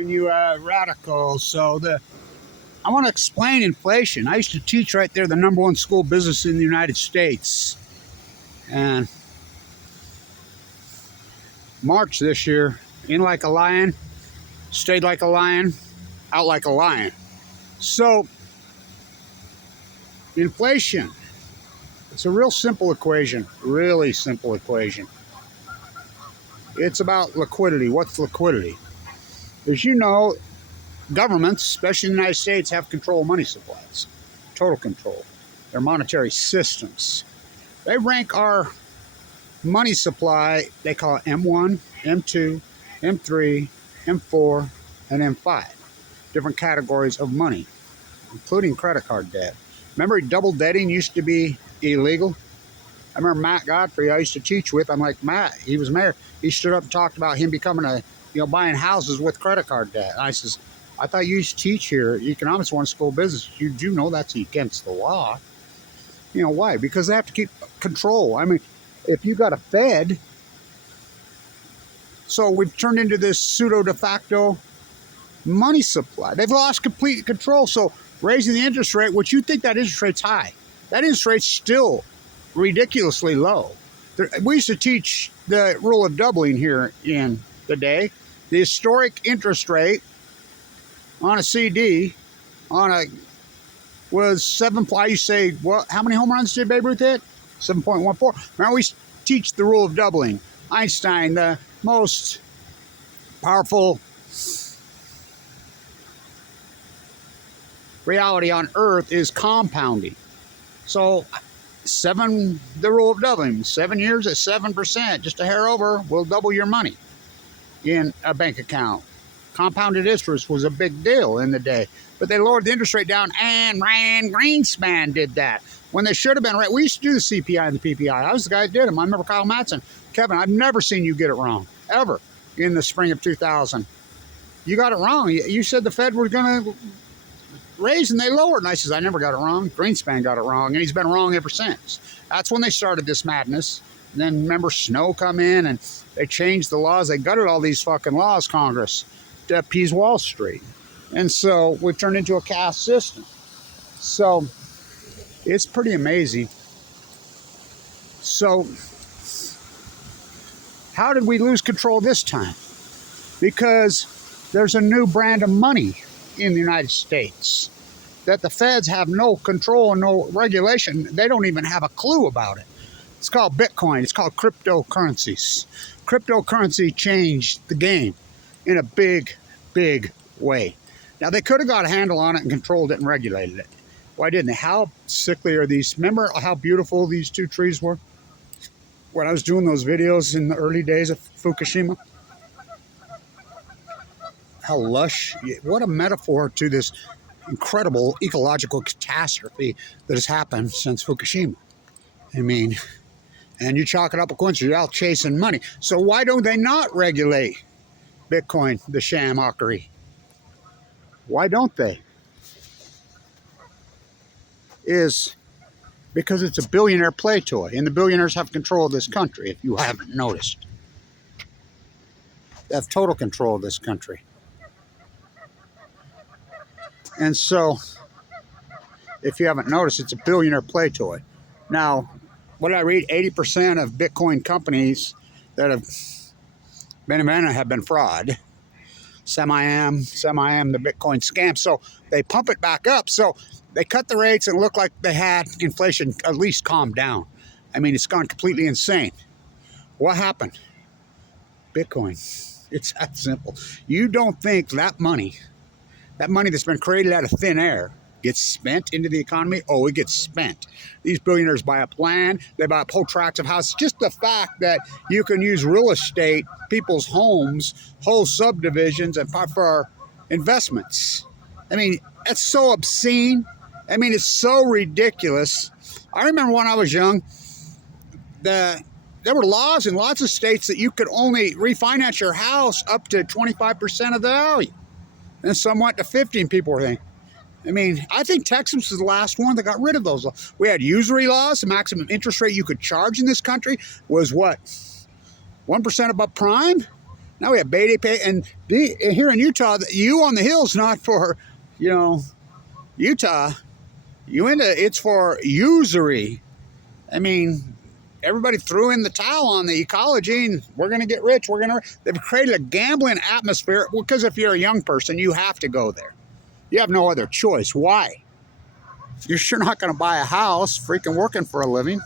And you radicals. So I want to explain inflation. I used to teach right there, the #1 school business in the United States. And March this year, in like a lion, stayed like a lion, out like a lion. So inflation, it's a real simple equation, really simple equation. It's about liquidity. What's liquidity? As you know, governments, especially in the United States, have control of money supplies, total control, their monetary systems. They rank our money supply, they call it M1, M2, M3, M4, and M5. Different categories of money, including credit card debt. Remember, double debting used to be illegal? I remember Matt Godfrey I used to teach with. I'm like, Matt, he was mayor. He stood up and talked about him becoming buying houses with credit card debt. And I says, I thought you used to teach here at Economics 1 School Business. You do know that's against the law. You know why? Because they have to keep control. I mean, if you got a Fed, so we've turned into this pseudo de facto money supply. They've lost complete control. So raising the interest rate, which you think that interest rate's high, that interest rate's still ridiculously low. We used to teach the rule of doubling here in the day. The historic interest rate on a CD was 7. I used to say, well, how many home runs did Babe Ruth hit? 7.14. Remember, we teach the rule of doubling. Einstein, the most powerful reality on earth, is compounding. So the rule of doubling, 7 years at 7%, just a hair over, will double your money in a bank account. Compounded interest was a big deal in the day, but they lowered the interest rate down, and Rand Greenspan did that when they should have been right. We used to do the CPI and the PPI. I was the guy that did them. I remember Kyle Matson. Kevin, I've never seen you get it wrong, ever, in the spring of 2000. You got it wrong. You said the Fed was going to raise, and they lowered. And I says, I never got it wrong. Greenspan got it wrong, and he's been wrong ever since. That's when they started this madness. And then remember Snow come in, and they changed the laws. They gutted all these fucking laws, Congress, to appease Wall Street. And so we've turned into a caste system. So it's pretty amazing. So how did we lose control this time? Because there's a new brand of money in the United States that the feds have no control and no regulation. They don't even have a clue about it. It's called Bitcoin. It's called cryptocurrencies. Cryptocurrency changed the game in a big, big way. Now, they could have got a handle on it and controlled it and regulated it. Why didn't they? How sickly are these? Remember how beautiful these two trees were when I was doing those videos in the early days of Fukushima? How lush. What a metaphor to this incredible ecological catastrophe that has happened since Fukushima. I mean, and you chalk it up a coincidence, you're out chasing money. So why don't they not regulate Bitcoin, the shamockery? Why don't they? Is because it's a billionaire play toy, and the billionaires have control of this country, if you haven't noticed. They have total control of this country. And so, if you haven't noticed, it's a billionaire play toy. Now, what did I read? 80% of Bitcoin companies that have been invented have been fraud. Semi-am the Bitcoin scam. So they pump it back up. So they cut the rates and look like they had inflation at least calmed down. I mean, it's gone completely insane. What happened? Bitcoin. It's that simple. You don't think that money that's been created out of thin air, gets spent into the economy? Oh, it gets spent. These billionaires buy up land, they buy up whole tracts of houses. Just the fact that you can use real estate, people's homes, whole subdivisions, and for investments. I mean, that's so obscene. I mean, it's so ridiculous. I remember when I was young, there were laws in lots of states that you could only refinance your house up to 25% of the value. And some went to 50, and people were thinking, I mean, I think Texas was the last one that got rid of those laws. We had usury laws. The maximum interest rate you could charge in this country was what? 1% above prime? Now we have Bay Day, and here in Utah, you on the hill's not for, Utah. It's for usury. I mean, everybody threw in the towel on the ecology, and we're going to get rich. They've created a gambling atmosphere, because if you're a young person, you have to go there. You have no other choice. Why? You're sure not going to buy a house freaking working for a living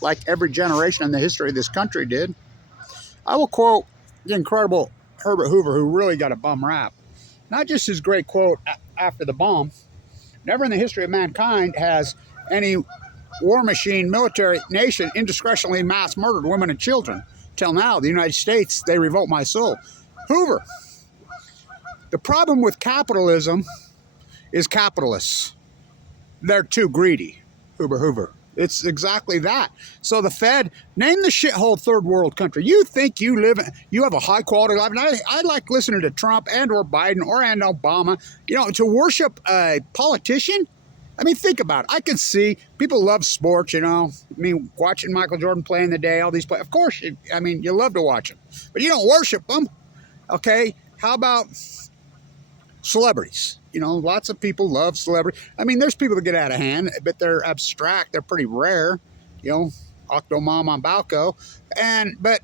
like every generation in the history of this country did. I will quote the incredible Herbert Hoover, who really got a bum rap. Not just his great quote after the bomb. Never in the history of mankind has any war machine, military nation indiscretionally mass murdered women and children. Till now, the United States, they revolt my soul. Hoover. The problem with capitalism is capitalists. They're too greedy. Hoover. It's exactly that. So the Fed, name the shithole third world country. You think you have a high quality life. And I like listening to Trump and or Biden and Obama, to worship a politician. I mean, think about it. I can see people love sports, watching Michael Jordan play in the day, all these plays. Of course, you love to watch them, but you don't worship them. Okay. How about celebrities? Lots of people love celebrities. I mean, there's people that get out of hand, but they're abstract. They're pretty rare, Octomom on Balco. But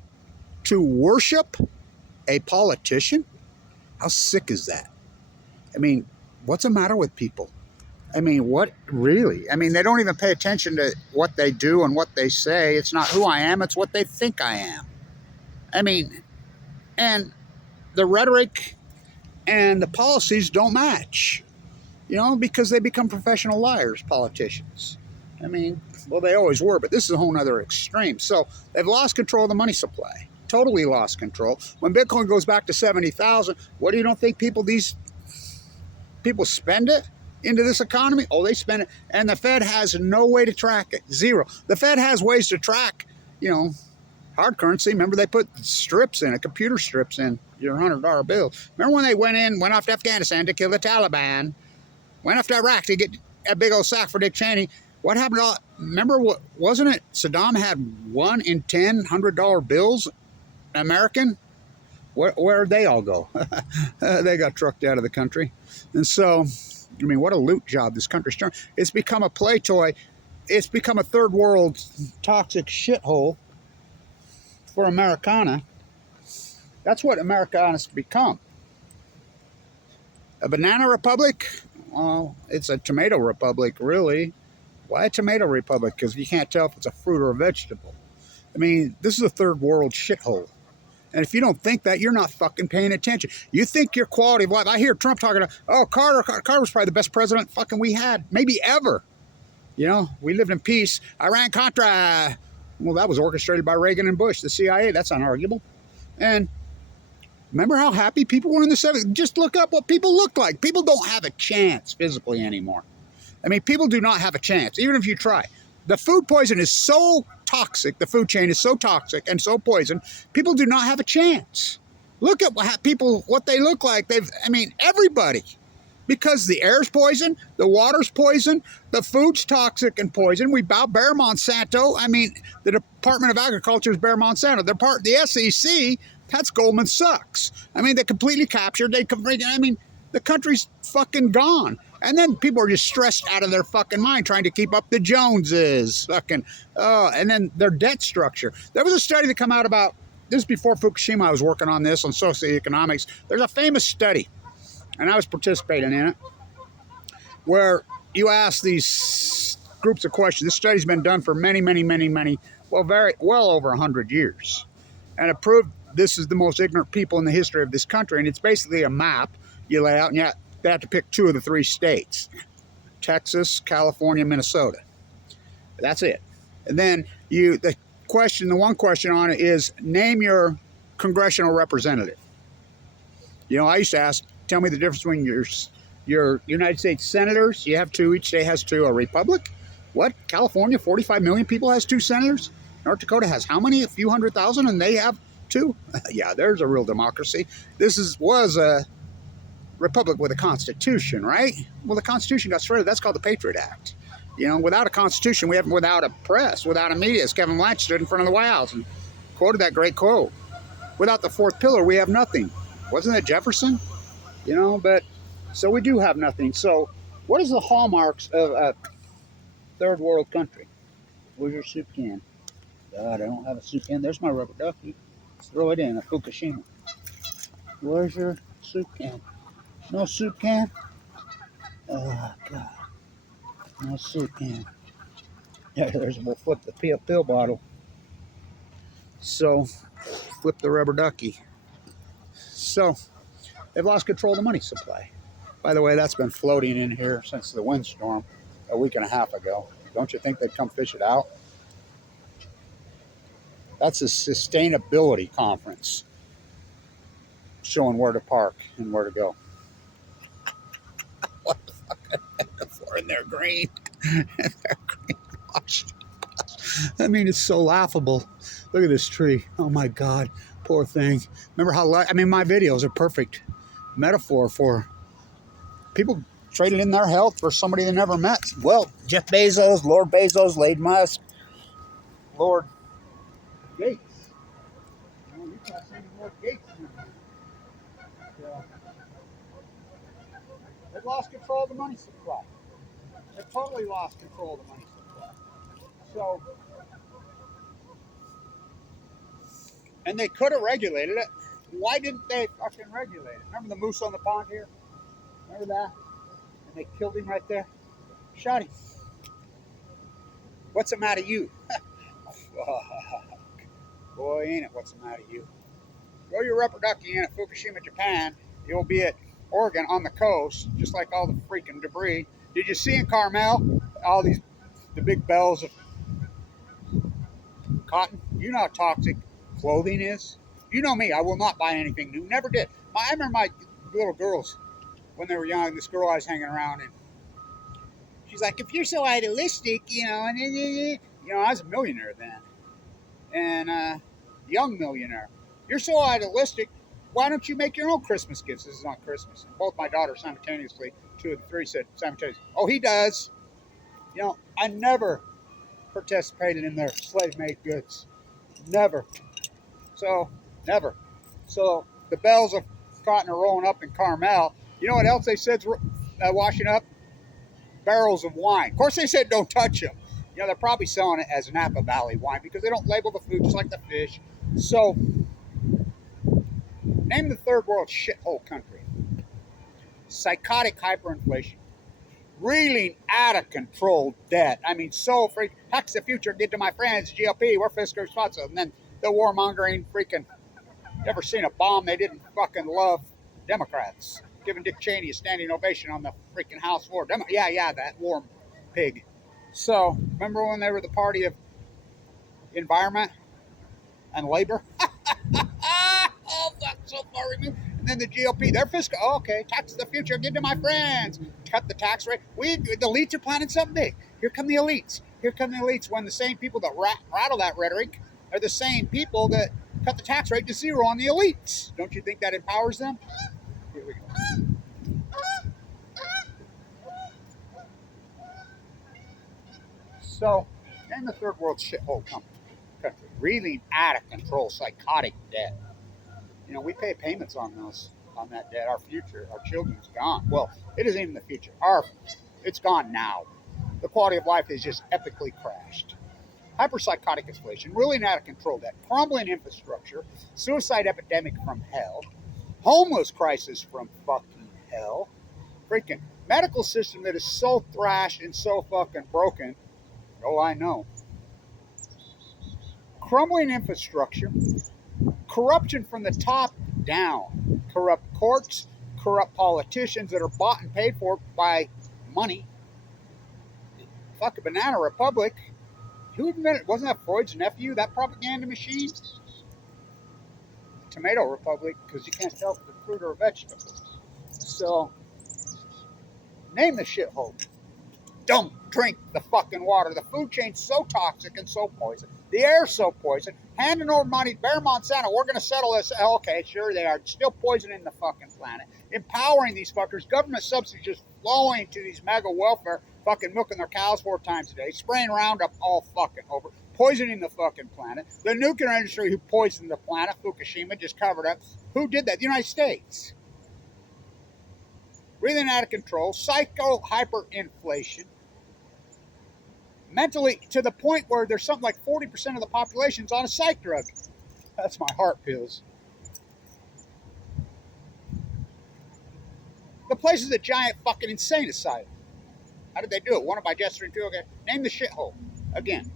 to worship a politician, how sick is that? I mean, what's the matter with people? I mean, what really? I mean, they don't even pay attention to what they do and what they say. It's not who I am, it's what they think I am. I mean, and the rhetoric and the policies don't match, because they become professional liars, politicians. I mean, well, they always were, but this is a whole other extreme. So they've lost control of the money supply, totally lost control. When Bitcoin goes back to 70,000, what do you don't think these people spend it into this economy? Oh, they spend it, and the Fed has no way to track it, zero. The Fed has ways to track, hard currency. Remember, they put strips in it, computer strips in your $100 bill. Remember when they went off to Afghanistan to kill the Taliban, went off to Iraq to get a big old sack for Dick Cheney? What happened to remember, wasn't it Saddam had 1 in 10 $100 bills, American? Where'd they all go? They got trucked out of the country. And so, I mean, what a loot job this country's turned. It's become a play toy. It's become a third world toxic shithole for Americana. That's what Americana's become. A banana republic? Well, it's a tomato republic, really. Why a tomato republic? Because you can't tell if it's a fruit or a vegetable. I mean, this is a third world shithole. And if you don't think that, you're not fucking paying attention. You think your quality of life. I hear Trump talking about, Carter was probably the best president fucking we had, maybe ever. We lived in peace. Iran-Contra. Well, that was orchestrated by Reagan and Bush, the CIA. That's unarguable. And remember how happy people were in the 70s? Just look up what people look like. People don't have a chance physically anymore. I mean, people do not have a chance, even if you try. The food poison is so toxic. The food chain is so toxic and so poison. People do not have a chance. Look at what they look like. Everybody. Because the air's poison, the water's poison, the food's toxic and poison. We bow Bear Monsanto. I mean, the Department of Agriculture is Bear Monsanto. The SEC, that's Goldman Sachs. I mean, they completely captured. The country's fucking gone. And then people are just stressed out of their fucking mind trying to keep up the Joneses. And then their debt structure. There was a study that came out about, this is before Fukushima, I was working on this, on socioeconomics. There's a famous study, and I was participating in it, where you ask these groups of questions. This study's been done for many, well over 100 years. And it proved this is the most ignorant people in the history of this country. And it's basically a map you lay out, and they have to pick 2 of the 3 states, Texas, California, Minnesota. That's it. And then the one question on it is, name your congressional representative. I used to ask, tell me the difference between your United States senators. You have 2, each state has 2. A republic? What? California, 45 million people has 2 senators? North Dakota has how many? A few 100,000, and they have 2? Yeah, there's a real democracy. This was a republic with a constitution, right? Well, the Constitution got shredded. That's called the Patriot Act. Without a constitution, without a press, without a media, as Kevin Blanch stood in front of the White House and quoted that great quote. Without the fourth pillar, we have nothing. Wasn't it Jefferson? You know, but so we do have nothing. So, what is the hallmarks of a third world country? Where's your soup can? God, I don't have a soup can. There's my rubber ducky. Let's throw it in a Fukushima. Where's your soup can? No soup can? Oh, God. No soup can. Yeah, we'll flip the pill bottle. So, flip the rubber ducky. So, they've lost control of the money supply. By the way, that's been floating in here since the windstorm a week and a half ago. Don't you think they'd come fish it out? That's a sustainability conference showing where to park and where to go. What the fuck? And they're green. They're green washed. I mean, it's so laughable. Look at this tree. Oh my God, poor thing. Remember how, my videos are perfect metaphor for people trading in their health for somebody they never met. Well, Jeff Bezos, Lord Bezos, Lady Musk, Lord Gates. Oh, you can't see Lord Gates. They've lost control of the money supply. They've totally lost control of the money supply. So, and they could have regulated it. Why didn't they fucking regulate it? Remember the moose on the pond here? Remember that? And they killed him right there. Shot him. What's the matter with you? Boy, ain't it what's the matter with you. Throw your rubber ducky in at Fukushima, Japan. You'll be at Oregon on the coast, just like all the freaking debris. Did you see in Carmel all the big bells of cotton? You know how toxic clothing is? You know me, I will not buy anything new. Never did. I remember my little girls, when they were young, this girl I was hanging around, and she's like, if you're so idealistic, and I was a millionaire then. And young millionaire. You're so idealistic, why don't you make your own Christmas gifts? This is on Christmas. And both my daughters simultaneously, 2 of the 3 said simultaneously, oh, he does. I never participated in their slave-made goods. Never. So, never. So, the bells of cotton are rolling up in Carmel. You know what else they said's washing up? Barrels of wine. Of course, they said don't touch them. They're probably selling it as Napa Valley wine because they don't label the food just like the fish. So, name the third world shithole country. Psychotic hyperinflation. Reeling out of control debt. I mean, so freaking. Heck's the future did to my friends, GOP, we're fiscally responsible. And then the warmongering freaking. Never seen a bomb they didn't fucking love Democrats. Giving Dick Cheney a standing ovation on the freaking House floor. That warm pig. So, remember when they were the party of environment and labor? Oh, fuck, so far removed. And then the GOP, their fiscal, okay, tax the future, give to my friends. Cut the tax rate. The elites are planning something big. Here come the elites. Here come the elites when the same people that rattle that rhetoric are the same people that cut the tax rate to 0 on the elites. Don't you think that empowers them? Here we go. So, name the third world shithole country. Really out of control, psychotic debt. We pay payments on that debt. Our future, our children's gone. Well, it isn't even the future. It's gone now. The quality of life has just epically crashed. Hyperpsychotic inflation, really out of control debt, crumbling infrastructure, suicide epidemic from hell, homeless crisis from fucking hell, freaking medical system that is so thrashed and so fucking broken. Oh, I know. Crumbling infrastructure, corruption from the top down, corrupt courts, corrupt politicians that are bought and paid for by money. Fuck a banana republic. Who invented? Wasn't that Freud's nephew? That propaganda machine. Tomato republic, because you can't tell if it's a fruit or a vegetable. So, name the shithole. Don't drink the fucking water. The food chain's so toxic and so poison. The air's so poison. Handing over money, Bear Monsanto, we're going to settle this. Okay, sure they are. Still poisoning the fucking planet. Empowering these fuckers. Government subsidies just flowing to these mega welfare, fucking milking their cows 4 times a day. Spraying Roundup all fucking over. poisoning the fucking planet. The nuclear industry who poisoned the planet, Fukushima, just covered up. Who did that? The United States. Breathing out of control, psycho hyperinflation, mentally to the point where there's something like 40% of the population's on a psych drug. That's my heart pills. The place is a giant fucking insane asylum. How did they do it? One by gesturing to, okay, name the shithole. Again,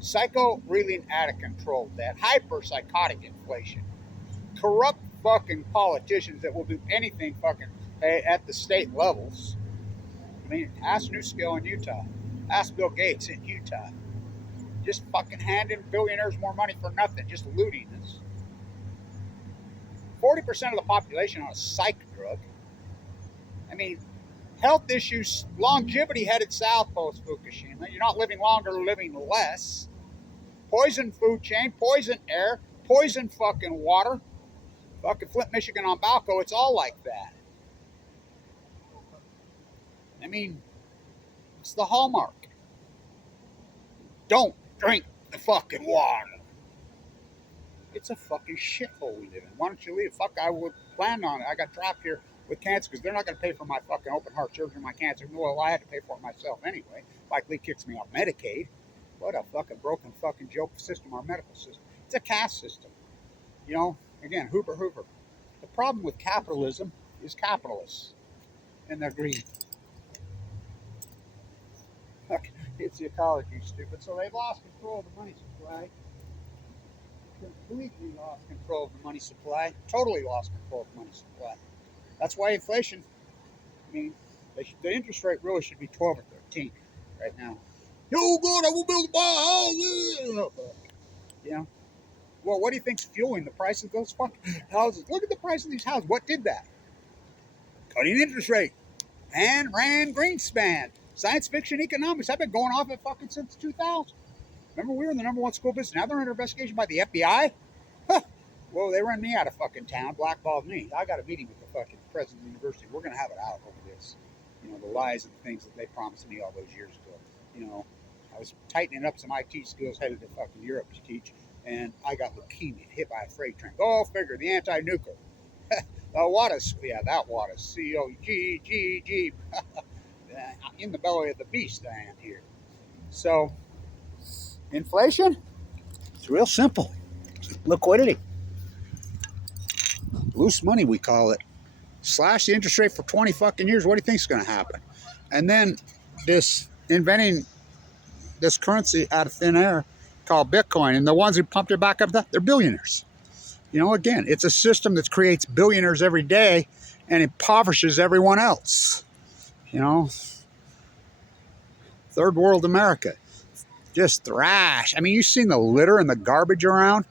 psycho reeling out of control, that hyper-psychotic inflation. Corrupt fucking politicians that will do anything fucking at the state levels. I mean, ask Newskill in Utah. Ask Bill Gates in Utah. Just fucking handing billionaires more money for nothing, just looting us. 40% of the population on a psych drug. I mean, health issues, longevity headed south post Fukushima. You're not living longer, living less. Poison food chain, poison air, poison fucking water. Fucking Flint, Michigan on Balco, it's all like that. I mean, it's the hallmark. Don't drink the fucking water. It's a fucking shithole we live in. Why don't you leave? Fuck, I would plan on it. I got trapped here with cancer because they're not going to pay for my fucking open heart surgery, my cancer. Well, I had to pay for it myself anyway. Mike Lee kicks me off Medicaid. What a fucking broken fucking joke system, our medical system. It's a caste system. You know, again, Hoover. The problem with capitalism is capitalists and their greed. Fuck, it's the ecology, stupid. So they've lost control of the money supply. Completely lost control of the money supply. Totally lost control of the money supply. That's why inflation, I mean, the interest rate really should be 12 or 13 right now. Oh, God, I will build a house. You know? Well, what do you think's fueling the price of those fucking houses? Look at the price of these houses. What did that? Cutting interest rate. And Rand Greenspan. Science fiction economics. I've been going off it fucking since 2000. Remember, we were in the #1 school business. Now they're under investigation by the FBI? Huh. Well, they ran me out of fucking town, blackballed me. I got a meeting with the fucking president of the university. We're going to have it out over this. You know, the lies and the things that they promised me all those years ago. You know, I was tightening up some IT skills, headed to fucking Europe to teach, and I got leukemia, hit by a freight train. Go figure, the anti-nuclear. The Wattis, yeah, that Wattis. C-O-G-G-G. In the belly of the beast I am here. So, inflation? It's real simple. Liquidity. Loose money, we call it. Slash the interest rate for 20 fucking years. What do you think's going to happen? And then this inventing this currency out of thin air called Bitcoin. And the ones who pumped it back up, they're billionaires. You know, again, it's a system that creates billionaires every day and impoverishes everyone else. You know, third world America. Just thrash. I mean, you've seen the litter and the garbage around.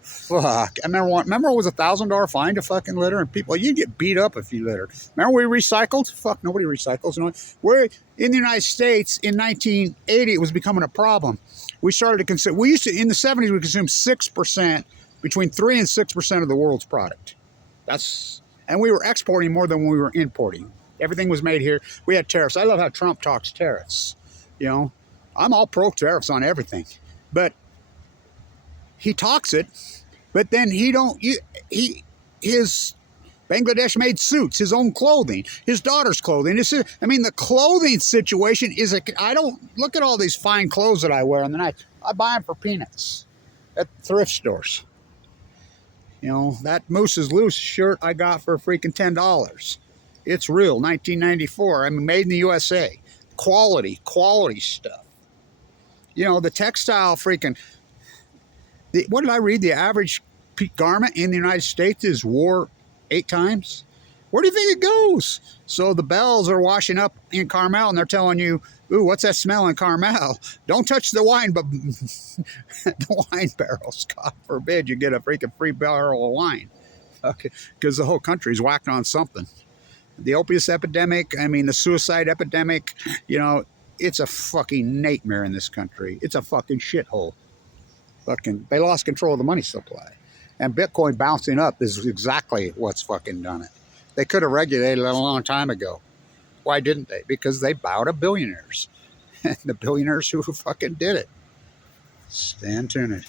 Fuck. I remember it was $1,000 fine to fucking litter, and people, you get beat up if you litter. Remember we recycled? Fuck, nobody recycles. We're in the United States in 1980, it was becoming a problem. We started to consume, in the 70s, we consumed 6%, between 3 and 6% of the world's product. And we were exporting more than we were importing. Everything was made here. We had tariffs. I love how Trump talks tariffs. You know, I'm all pro tariffs on everything, but he talks it, but then his Bangladesh made suits, his own clothing, his daughter's clothing. I mean, the clothing situation I don't look at all these fine clothes that I wear on the night. I buy them for peanuts at thrift stores. You know, that Moose is Loose shirt I got for freaking $10. It's real, 1994. I mean, made in the USA. Quality stuff. You know, the textile freaking... what did I read? The average garment in the United States is wore 8 times. Where do you think it goes? So the bells are washing up in Carmel, and they're telling you, ooh, what's that smell in Carmel? Don't touch the wine, but the wine barrels. God forbid you get a freaking free barrel of wine. Okay, because the whole country's whacked on something. The opiate epidemic, I mean, the suicide epidemic, you know, it's a fucking nightmare in this country. It's a fucking shithole. They lost control of the money supply. And Bitcoin bouncing up is exactly what's fucking done it. They could have regulated it a long time ago. Why didn't they? Because they bowed to billionaires. The billionaires who fucking did it. Stay tuned.